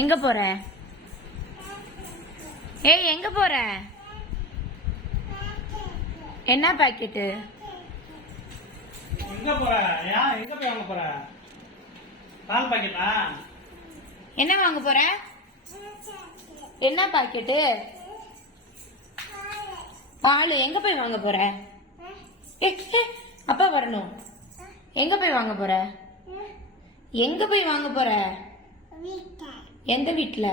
எங்க போற? ஏய் எங்க போற? என்ன பாக்கெட்டு? எங்க போற? எங்க போய் வாங்க போற? பால் பாக்கெட்டா? என்ன வாங்க போற? என்ன பாக்கெட்டு? பால். எங்க போய் வாங்க போற? அப்பா வரணும். எங்க போய் வாங்க போற? எங்க போய் வாங்க போற? எந்த வீட்ல?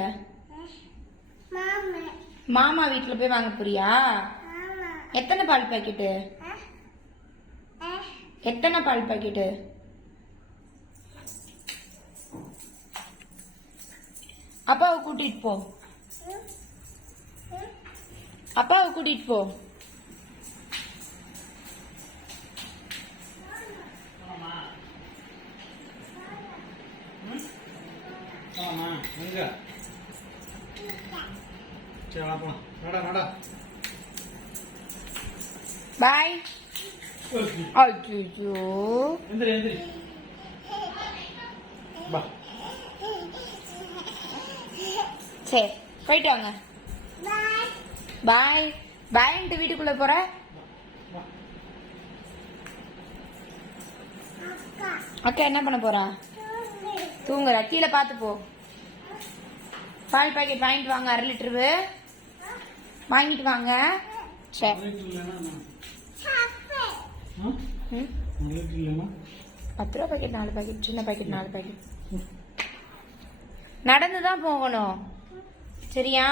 மாமா வீட்ல போய் வாங்க போறியா? எத்தனை பால் பாக்கெட்டு? எத்தனை பால் பாக்கெட்டு? அப்பாவை கூட்டிட்டு போ. அப்பாவை கூட்டிட்டு போ. எங்க? சரி வாப்பா. நடா நடா. பாய். ஐயோ. எந்திரி எந்திரி. பா. சரி போயிட்டு வாங்க. பாய். பாய்ன்ட்டு வீட்டுக்குள்ள போற? அக்கா என்ன பண்ண போறா? தூங்குறா. கீழே பார்த்து போ. பால் பாக்கெட் வாங்கிட்டு வாங்க. 1/2 லிட்டரு வாங்கிட்டு வாங்க. சரி 10 ரூபா பாக்கெட் 4 பாக்கெட். சின்ன பாக்கெட் 4 பாக்கெட். நடந்துதான் போகணும். சரியா?